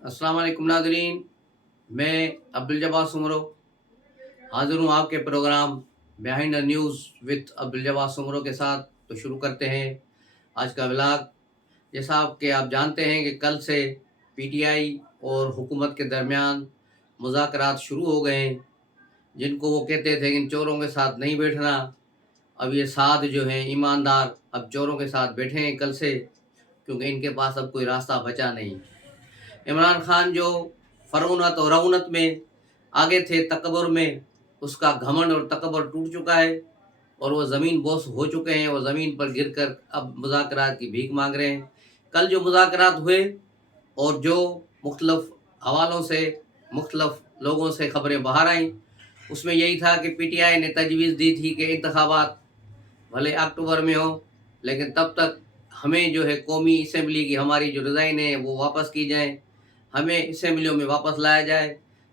अस्सलाम वालेकुम नाज़रीन। मैं अब्दुल जब्बार सुमरो हाज़िर हूँ आपके programme behind the news with Abdul Jabbar Soomro के साथ। तो शुरू करते हैं आज का व्लॉग। जैसा आप जानते हैं कि कल से पीटीआई और हुकूमत के दरमियान मुज़ाकरात शुरू हो गए हैं, जिनको वो कहते थे कि इन चोरों के साथ नहीं बैठना। अब ये साध जो हैं ईमानदार अब चोरों के साथ बैठे हैं कल से, क्योंकि इनके पास अब कोई रास्ता बचा नहीं। इमरान खान जो फ़रौनत और रऊनत में आगे थे, तकब्बुर में, उसका घमंड और तकब्बुर टूट चुका है और वो ज़मीन बोस हो चुके हैं। वो ज़मीन पर गिरकर अब मुज़ाकरात की भीख मांग रहे हैं। कल जो मुज़ाकरात हुए और जो मुख्तलिफ़ हवालों से, मुख्तलिफ़ लोगों से खबरें बाहर आईं, उसमें यही था कि पीटीआई ने तजवीज़ दी थी कि इंतखाबात भले अक्टूबर में हो, लेकिन तब तक हमें जो है कौमी असेंबली की हमारी जो डिज़ाइन है वो वापस की जाए, हमें असेंबलियों में वापस लाया जाए,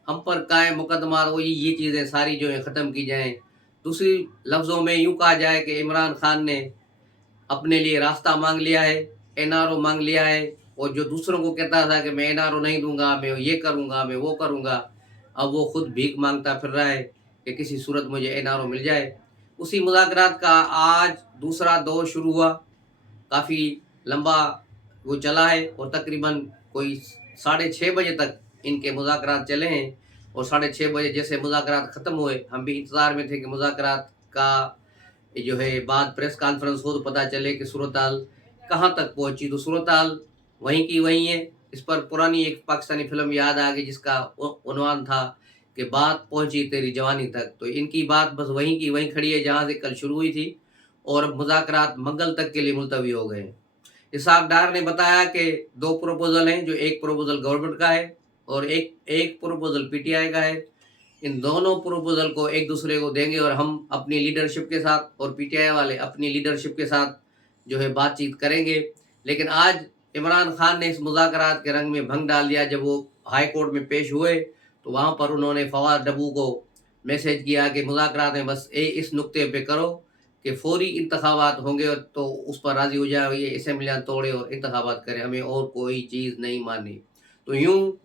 हम पर कायम मुकदमा वो ये चीज़ें सारी जो है ख़त्म की जाएँ। दूसरी लफ्ज़ों में यूँ कहा जाए कि इमरान खान ने अपने लिए रास्ता माँग लिया है, एनआरओ माँग लिया है, और जो दूसरों को कहता था कि मैं एनआरओ नहीं दूँगा, मैं ये करूँगा, मैं वो करूँगा, अब वो खुद भीख माँगता फिर रहा है कि किसी सूरत मुझे एनआरओ मिल जाए। उसी मुज़ाकरात का आज दूसरा दौर शुरू हुआ। काफ़ी लंबा वो चला है और तकरीबन कोई साढ़े 6 बजे तक इनके मुज़ाकरात चले हैं, और साढ़े 6 बजे जैसे मुज़ाकरात ख़त्म हुए, हम भी इंतज़ार में थे कि मुज़ाकरात का ये जो है बाद प्रेस कॉन्फ्रेंस हो तो पता चले कि सूरत-हाल कहाँ तक पहुँची। तो सूरत-हाल वहीं की वहीं है। इस पर पुरानी एक पाकिस्तानी फ़िल्म याद आ गई, जिसका उन्वान था कि बात पहुँची तेरी जवानी तक। तो इनकी बात बस वहीं की वहीं खड़ी है जहाँ से कल शुरू हुई थी, और अब मुज़ाकरात मंगल तक के लिए मुलतवी हो गए हैं। इसहाक डार ने बताया कि 2 प्रपोज़ल हैं, जो एक प्रपोज़ल गवर्नमेंट का है और एक एक प्रपोज़ल पीटीआई का है। इन दोनों प्रपोज़ल को एक दूसरे को देंगे और हम अपनी लीडरशिप के साथ और पीटीआई वाले अपनी लीडरशिप के साथ जो है बातचीत करेंगे। लेकिन आज इमरान खान ने इस मुज़ाकरात के रंग में भंग डाल दिया। जब वो हाई कोर्ट में पेश हुए तो वहाँ पर उन्होंने फवाद डब्बू को मैसेज किया कि मुज़ाकरात में बस इस नुक्ते पे करो कि फ़ौरी इंतखाबात होंगे, और तो उस पर राज़ी हो जाए, ये असेंबलियाँ तोड़े और इंतखाबात करें, हमें और कोई चीज़ नहीं माननी। तो यूँ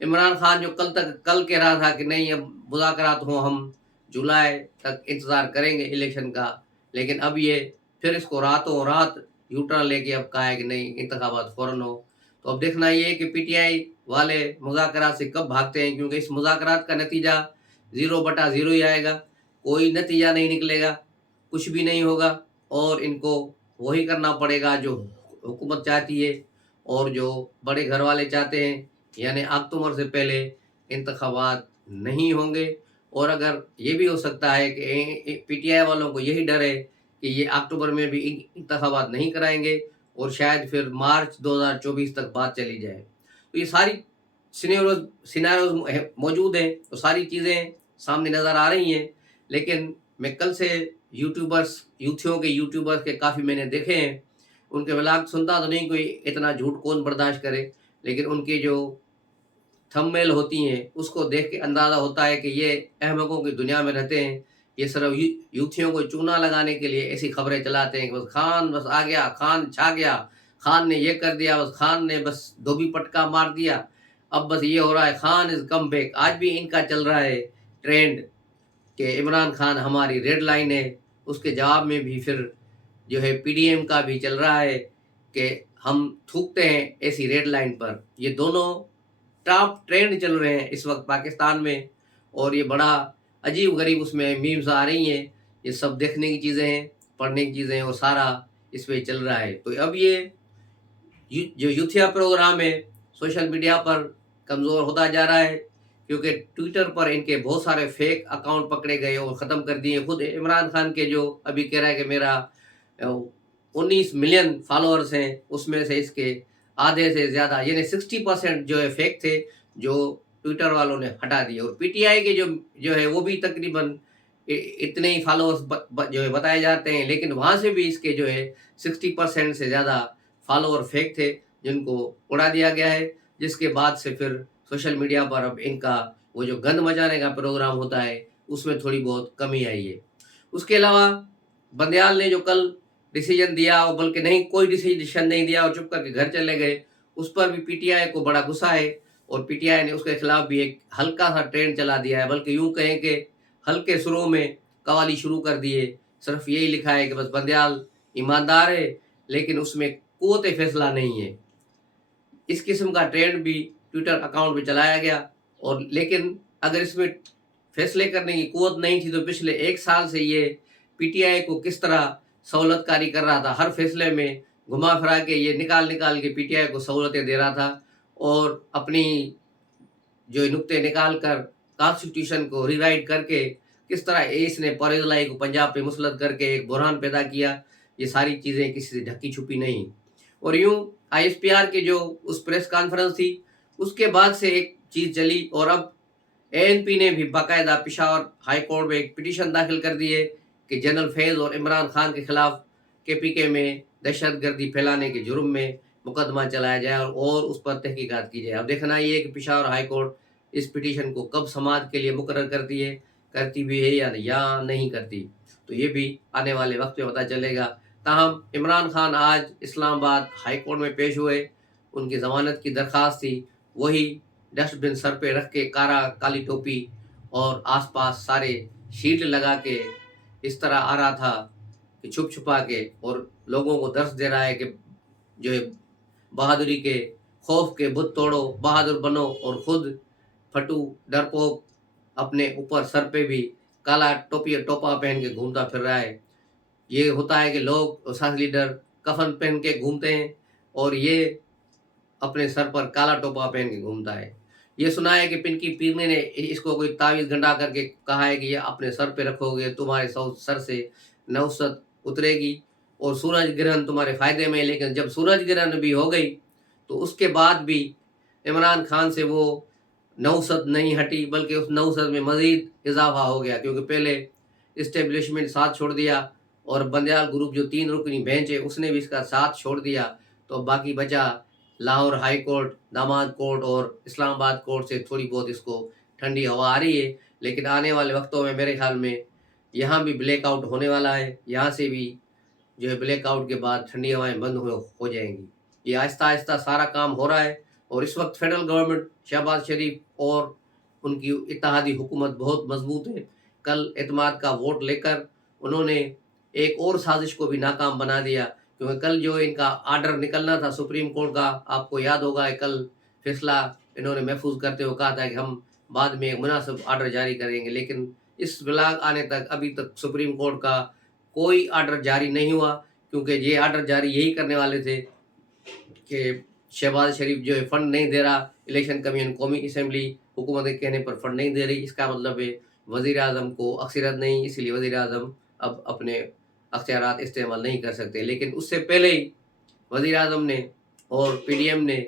इमरान खान जो कल कह रहा था कि नहीं, अब मुज़ाकरात हों, हम जुलाई तक इंतज़ार करेंगे इलेक्शन का, लेकिन अब ये फिर इसको रातों रात यू टर्न लेके अब कहा है कि नहीं, इंतखाबात फ़ौरन हो। तो अब देखना ये है कि पीटीआई वाले मुज़ाकरात से कब भागते हैं, क्योंकि इस मुज़ाकरात का नतीजा 0/0 ही आएगा। कोई नतीजा नहीं निकलेगा, कुछ भी नहीं होगा, और इनको वही करना पड़ेगा जो हुकूमत चाहती है और जो बड़े घर वाले चाहते हैं, यानी अक्टूबर से पहले इंतखाबात नहीं होंगे। और अगर ये भी हो सकता है कि पीटीआई वालों को यही डर है कि ये अक्टूबर में भी इंतखाबात नहीं कराएंगे और शायद फिर मार्च 2024 तक बात चली जाए। तो ये सारी सिनेरियोज़ मौजूद हैं, तो सारी चीज़ें सामने नज़र आ रही हैं। लेकिन मैं कल से यूट्यूबर्स के काफ़ी मैंने देखे हैं। उनके व्लॉग सुनता तो नहीं, कोई इतना झूठ कौन बर्दाश्त करे, लेकिन उनकी जो थंबनेल होती हैं, उसको देख के अंदाज़ा होता है कि ये अहमकों की दुनिया में रहते हैं। ये सिर्फ़ यूथियों को चूना लगाने के लिए ऐसी खबरें चलाते हैं कि बस खान बस आ गया, खान छा गया, खान ने ये कर दिया, बस खान ने बस धोबी पटका मार दिया, अब बस ये हो रहा है, खान इज़ कम बैक। आज भी इनका चल रहा है ट्रेंड कि इमरान खान हमारी रेड लाइन है। उसके जवाब में भी फिर जो है पीडीएम का भी चल रहा है कि हम थूकते हैं ऐसी रेड लाइन पर। ये दोनों टॉप ट्रेंड चल रहे हैं इस वक्त पाकिस्तान में, और ये बड़ा अजीब-गरीब उसमें मीम्स आ रही हैं। ये सब देखने की चीज़ें हैं, पढ़ने की चीज़ें हैं, और सारा इस पे चल रहा है। तो अब ये जो यूथिया प्रोग्राम है, सोशल मीडिया पर कमज़ोर होता जा रहा है, क्योंकि ट्विटर पर इनके बहुत सारे फेक अकाउंट पकड़े गए और ख़त्म कर दिए। खुद इमरान खान के जो अभी कह रहा है कि मेरा 19 मिलियन फॉलोअर्स हैं, उसमें से इसके आधे से ज़्यादा यानी 60% जो है फेक थे, जो ट्विटर वालों ने हटा दिए। और पीटीआई के जो है वो भी तकरीबन इतने ही फॉलोअर्स जो है बताए जाते हैं, लेकिन वहाँ से भी इसके जो है 60% से ज़्यादा फॉलोअर फेक थे, जिनको उड़ा दिया गया है। जिसके बाद से फिर सोशल मीडिया पर अब इनका वो जो गंद मचाने का प्रोग्राम होता है, उसमें थोड़ी बहुत कमी आई है। उसके अलावा बंदयाल ने जो कल डिसीजन दिया, और बल्कि नहीं, कोई डिसीजन नहीं दिया और चुप करके घर चले गए, उस पर भी पीटीआई को बड़ा गुस्सा है اور پی ٹی آئی نے اس کے خلاف بھی ایک ہلکا سا ٹرینڈ چلا دیا ہے، بلکہ یوں کہیں کہ ہلکے سروں میں قوالی شروع کر دیے، صرف یہی لکھا ہے کہ بس بندیال ایماندار ہے لیکن اس میں قوت فیصلہ نہیں ہے۔ اس قسم کا ٹرینڈ بھی ٹویٹر اکاؤنٹ میں چلایا گیا، اور لیکن اگر اس میں فیصلے کرنے کی قوت نہیں تھی تو پچھلے 1 سال سے یہ پی ٹی آئی کو کس طرح سہولت کاری کر رہا تھا، ہر فیصلے میں گھما پھرا کے یہ نکال کے پی ٹی آئی کو سہولتیں دے رہا تھا، اور اپنی جو نقطے نکال کر کانسٹیٹیوشن کو ری رائٹ کر کے کس طرح اس نے پرویز الہی کو پنجاب پہ مسلط کر کے ایک بحران پیدا کیا، یہ ساری چیزیں کسی سے ڈھکی چھپی نہیں۔ اور یوں آئی ایس پی آر کی جو اس پریس کانفرنس تھی اس کے بعد سے ایک چیز چلی، اور اب اے این پی نے بھی باقاعدہ پشاور ہائی کورٹ میں ایک پٹیشن داخل کر دی ہے کہ جنرل فیض اور عمران خان کے خلاف کے پی کے میں دہشت گردی پھیلانے کے جرم میں مقدمہ چلایا جائے اور اس پر تحقیقات کی جائے۔ اب دیکھنا یہ ہے کہ پشاور ہائی کورٹ اس پٹیشن کو کب سماعت کے لیے مقرر کرتی بھی ہے یا نہیں کرتی، تو یہ بھی آنے والے وقت میں پتہ چلے گا۔ تاہم عمران خان آج اسلام آباد ہائی کورٹ میں پیش ہوئے، ان کی ضمانت کی درخواست تھی، وہی ڈسٹ بن سر پہ رکھ کے کالی ٹوپی اور آس پاس سارے شیٹ لگا کے اس طرح آ رہا تھا کہ چھپ چھپا کے، اور لوگوں کو درس دے رہا ہے کہ جو ہے بہادری کے خوف کے بت توڑو، بہادر بنو، اور خود پھٹو ڈرپوک اپنے اوپر سر پہ بھی کالا ٹوپا پہن کے گھومتا پھر رہا ہے۔ یہ ہوتا ہے کہ لوگ سیاسی لیڈر کفن پہن کے گھومتے ہیں اور یہ اپنے سر پر کالا ٹوپا پہن کے گھومتا ہے۔ یہ سنا ہے کہ پنکی پیرنے نے اس کو کوئی تعویذ گنڈا کر کے کہا ہے کہ یہ اپنے سر پہ رکھو گے تمہارے سر سے نوست اترے گی اور سورج گرہن تمہارے فائدے میں، لیکن جب سورج گرہن بھی ہو گئی تو اس کے بعد بھی عمران خان سے وہ نوست نہیں ہٹی، بلکہ اس نوست میں مزید اضافہ ہو گیا، کیونکہ پہلے اسٹیبلشمنٹ ساتھ چھوڑ دیا اور بندیال گروپ جو 3 رکنی بینچ ہے اس نے بھی اس کا ساتھ چھوڑ دیا، تو باقی بچا لاہور ہائی کورٹ، داماد کورٹ اور اسلام آباد کورٹ سے تھوڑی بہت اس کو ٹھنڈی ہوا آ رہی ہے، لیکن آنے والے وقتوں میں میرے خیال میں یہاں بھی بلیک آؤٹ ہونے والا ہے، یہاں سے بھی جو ہے بلیک آؤٹ کے بعد ٹھنڈی ہوائیں بند ہو جائیں گی۔ یہ آہستہ آہستہ سارا کام ہو رہا ہے، اور اس وقت فیڈرل گورنمنٹ شہباز شریف اور ان کی اتحادی حکومت بہت مضبوط ہے۔ کل اعتماد کا ووٹ لے کر انہوں نے ایک اور سازش کو بھی ناکام بنا دیا، کیونکہ کل جو ان کا آرڈر نکلنا تھا سپریم کورٹ کا، آپ کو یاد ہوگا کل فیصلہ انہوں نے محفوظ کرتے ہوئے کہا تھا کہ ہم بعد میں ایک مناسب آرڈر جاری کریں گے، لیکن اس بلاغ آنے تک ابھی تک سپریم کورٹ کا کوئی آرڈر جاری نہیں ہوا، کیونکہ یہ آرڈر جاری یہی کرنے والے تھے کہ شہباز شریف جو ہے فنڈ نہیں دے رہا، الیکشن کمیشن قومی اسمبلی حکومت کے کہنے پر فنڈ نہیں دے رہی، اس کا مطلب ہے وزیر اعظم کو اکثریت نہیں، اس لیے وزیر اعظم اب اپنے اختیارات استعمال نہیں کر سکتے۔ لیکن اس سے پہلے ہی وزیر اعظم نے اور پی ڈی ایم نے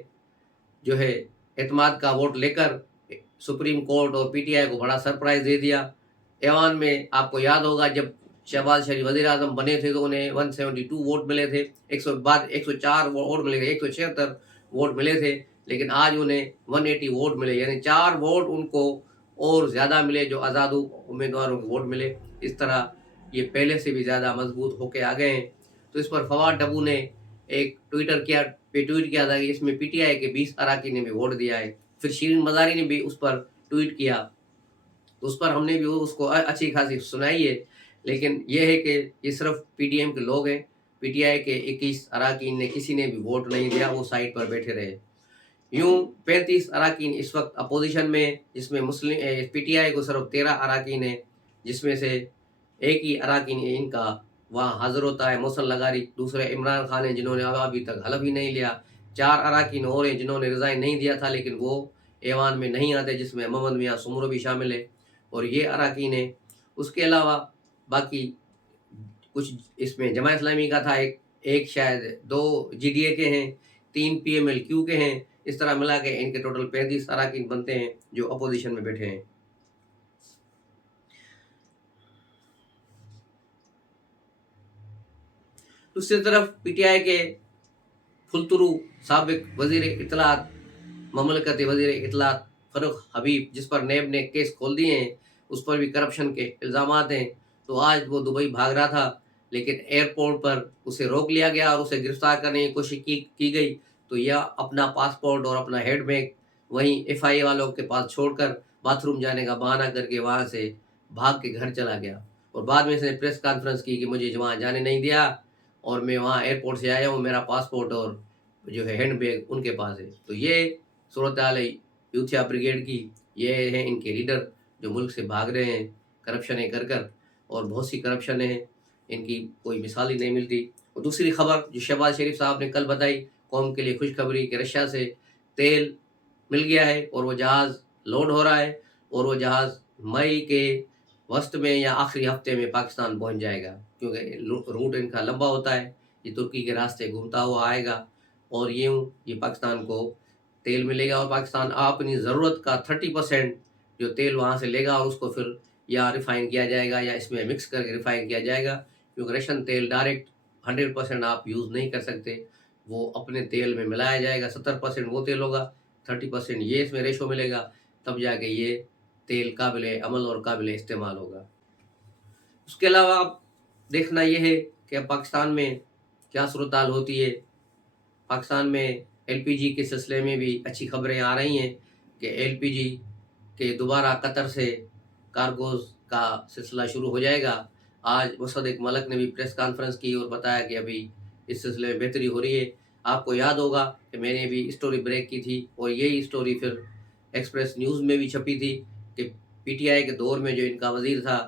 جو ہے اعتماد کا ووٹ لے کر سپریم کورٹ اور پی ٹی آئی کو بڑا سرپرائز دے دیا۔ ایوان میں آپ کو یاد ہوگا جب شہباز شریف وزیر اعظم بنے تھے تو انہیں 172 ووٹ ملے تھے، 104 ووٹ ملے تھے، 176 ووٹ ملے تھے، لیکن آج انہیں 180 ووٹ ملے، یعنی 4 ووٹ ان کو اور زیادہ ملے جو آزاد امیدواروں کے ووٹ ملے۔ اس طرح یہ پہلے سے بھی زیادہ مضبوط ہو کے آ گئے ہیں۔ تو اس پر فواد ڈبو نے ایک ٹویٹ کیا تھا کہ اس میں پی ٹی آئی کے 20 اراکین نے بھی ووٹ دیا ہے۔ پھر شیرین مزاری نے بھی اس پر ٹویٹ کیا، تو اس پر ہم نے بھی اس کو اچھی خاصی سنائی ہے، لیکن یہ ہے کہ یہ صرف پی ڈی ایم کے لوگ ہیں، پی ٹی آئی کے 21 اراکین نے کسی نے بھی ووٹ نہیں دیا، وہ سائٹ پر بیٹھے رہے۔ یوں 35 اراکین اس وقت اپوزیشن میں، جس میں پی ٹی آئی کو صرف 13 اراکین ہیں، جس میں سے ایک ہی اراکین ان کا وہاں حاضر ہوتا ہے محسن لغاری، دوسرے عمران خان ہیں جنہوں نے ابھی تک حلف ہی نہیں لیا، 4 اراکین اور ہیں جنہوں نے ریزائن نہیں دیا تھا لیکن وہ ایوان میں نہیں آتے، جس میں محمد میاں سمرو بھی شامل ہے، اور یہ اراکین ہیں۔ اس کے علاوہ باقی کچھ اس میں جماعت اسلامی کا تھا، ایک شاید 2 جی ڈی اے کے ہیں، 3 پی ایم ایل کیو کے ہیں، اس طرح ملا کے ان کے ٹوٹل 35 اراکین بنتے ہیں جو اپوزیشن میں بیٹھے ہیں۔ دوسری طرف پی ٹی آئی کے پھلترو سابق وزیر اطلاعات مملکت وزیر اطلاعات فاروق حبیب، جس پر نیب نے کیس کھول دیے ہیں، اس پر بھی کرپشن کے الزامات ہیں، تو آج وہ دبئی بھاگ رہا تھا لیکن ایئرپورٹ پر اسے روک لیا گیا اور اسے گرفتار کرنے کی کوشش کی گئی، تو یہ اپنا پاسپورٹ اور اپنا ہیڈ بیگ वहीं एफआईए वालों के पास छोड़कर बाथरूम जाने का बहाना करके वहाँ से भाग के घर चला गया। और बाद में इसने प्रेस कॉन्फ्रेंस की कि मुझे वहाँ जाने नहीं दिया और मैं वहाँ एयरपोर्ट से आया हूँ, मेरा पासपोर्ट और जो है हैंड बैग उनके पास है। तो ये सूरत हाल है यूथिया ब्रिगेड की। ये हैं इनके लीडर जो मुल्क से भाग रहे हैं करप्शन कर कर, और बहुत सी करप्शन है, इनकी कोई मिसाल ही नहीं मिलती। और दूसरी खबर जो शहबाज शरीफ साहब ने कल बताई कौम के लिए खुशखबरी कि रशिया से तेल मिल गया है और वो जहाज़ लोड हो रहा है और वो जहाज़ मई के वस्त में या आखिरी हफ्ते में पाकिस्तान पहुंच जाएगा, क्योंकि रूट इनका लंबा होता है। ये तुर्की के रास्ते घूमता हुआ आएगा और ये पाकिस्तान को तेल मिलेगा और पाकिस्तान अपनी ज़रूरत का 30% जो तेल वहाँ से लेगा और उसको फिर या रिफ़ाइन किया जाएगा या इसमें मिक्स करके रिफ़ाइन किया जाएगा, क्योंकि रशियन तेल डायरेक्ट 100% आप यूज़ नहीं कर सकते, वो अपने तेल में मिलाया जाएगा। 70% वो तेल होगा, 30% ये इसमें रेशो मिलेगा, तब जाके ये तेल काबिल अमल और काबिल इस्तेमाल होगा। उसके अलावा आप देखना ये है कि अब पाकिस्तान में क्या सूरत हाल होती है। पाकिस्तान में एलपीजी के सिलसिले में भी अच्छी खबरें आ रही हैं कि एलपीजी के दोबारा कतर से कार्गोज़ का सिलसिला शुरू हो जाएगा। आज मुसद्दिक मलिक ने भी प्रेस कॉन्फ्रेंस की और बताया कि अभी इस सिलसिले में बेहतरी हो रही है। आपको याद होगा कि मैंने भी स्टोरी ब्रेक की थी और यही स्टोरी फिर एक्सप्रेस न्यूज़ में भी छपी थी कि पीटीआई के दौर में जो इनका वज़ीर था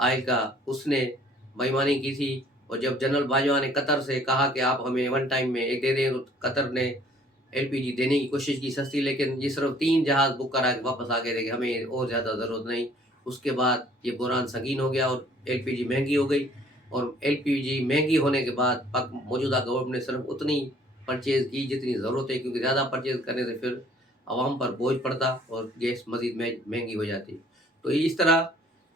आयल का, उसने बेईमानी की थी। और जब जनरल बाजवा ने कतर से कहा कि आप हमें वन टाइम में एक दे दें, तो कतर ने एलपीजी देने की कोशिश की सस्ती, लेकिन ये सिर्फ 3 जहाज़ बुक करा के वापस आ गए थे कि हमें और ज़्यादा ज़रूरत नहीं। उसके बाद ये बुहरान संगीन हो गया और एलपीजी महंगी हो गई। और एलपीजी महंगी होने के बाद मौजूदा गवर्नमेंट ने सिर्फ उतनी परचेज़ की जितनी ज़रूरत है, क्योंकि ज़्यादा परचेज़ करने से फिर आवाम पर बोझ पड़ता और गैस मज़ीद महंगी हो जाती। तो इस तरह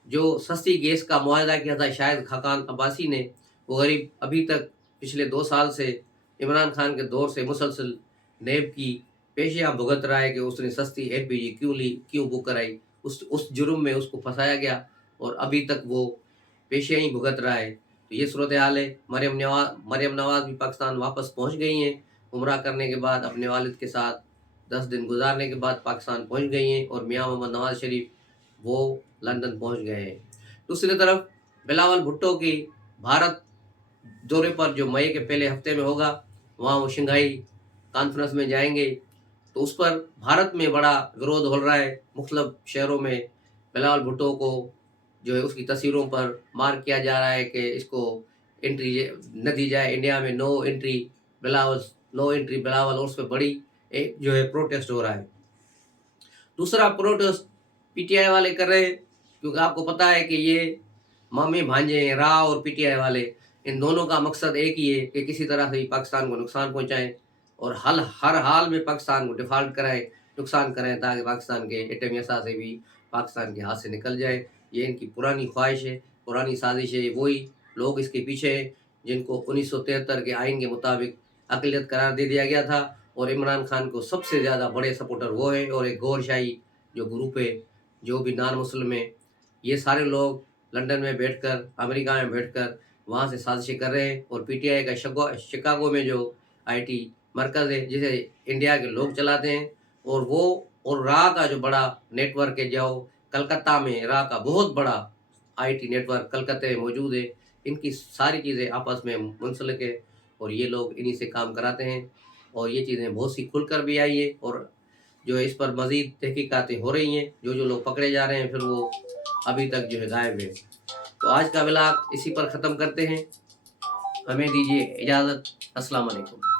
जो सस्ती गैस का मुआहदा किया था शायद खाकान अब्बासी ने, वो गरीब अभी तक पिछले 2 साल से इमरान खान के दौर से मुसलसल नेब की पेशियाँ भुगत रहा है कि उसने सस्ती एलपीजी क्यों ली, क्यों बुक कराई। उस जुर्म में उसको फंसाया गया और अभी तक वो पेशियाँ ही भुगत रहा है। तो ये सूरत हाल है। मरियम नवाज़ भी पाकिस्तान वापस पहुँच गई हैं। उम्रा करने के बाद अपने वालिद के साथ 10 दिन गुजारने के बाद पाकिस्तान पहुँच गई हैं और मियाँ मोहम्मद नवाज़ शरीफ वो लंदन पहुँच गए हैं। दूसरी तरफ बिलावल भुट्टो की भारत दौरे पर जो मई के पहले हफ्ते में होगा, वहाँ वो शंघाई कॉन्फ्रेंस में जाएंगे। तो उस पर भारत में बड़ा विरोध हो रहा है। मुख्तलिफ शहरों में बिलावल भुट्टो को जो है उसकी तस्वीरों पर मार्क किया जा रहा है कि इसको एंट्री न दी जाए इंडिया में, नो एंट्री बिलावल, और उस पर बड़ी एक जो है प्रोटेस्ट हो रहा है। दूसरा प्रोटेस्ट पीटीआई वाले कर रहे हैं, क्योंकि आपको पता है कि ये मामे भांजे हैं, राव और पीटीआई वाले, इन दोनों का मकसद एक ही है कि किसी तरह से पाकिस्तान को नुकसान पहुंचाएं और हर हाल में पाकिस्तान को डिफ़ॉल्ट कराएं, नुकसान कराएं, ताकि पाकिस्तान के एटमी असासे भी पाकिस्तान के हाथ से निकल जाए। ये इनकी पुरानी ख्वाहिश है, पुरानी साजिश है। वही लोग इसके पीछे हैं जिनको 1973 के आइन के मुताबिक अक़लियत करार दे दिया गया था, और इमरान खान को सबसे ज़्यादा बड़े सपोर्टर वो है, और एक गौरशाही जो ग्रुप है, जो भी नॉन मुस्लिम है, ये सारे लोग लंदन में बैठकर, अमेरिका में बैठकर वहाँ से साजिशें कर रहे हैं। और पीटीआई का शिकागो में जो आईटी मरकज़ है, जिसे इंडिया के लोग चलाते हैं, और रा का जो बड़ा नेटवर्क है, जो कलकत्ता में रा का बहुत बड़ा आईटी नेटवर्क कलकत्ते में मौजूद है, इनकी सारी चीज़ें आपस में मुंसलिक है और ये लोग इन्हीं से काम कराते हैं। और ये चीज़ें बहुत सी खुल कर भी आई है और जो है इस पर मज़ीद तहकीकातें हो रही हैं। जो लोग पकड़े जा रहे हैं फिर वो अभी तक जो है गायब है। तो आज का व्लॉग इसी पर ख़त्म करते हैं। हमें दीजिए इजाज़त। अस्सलाम वालेकुम।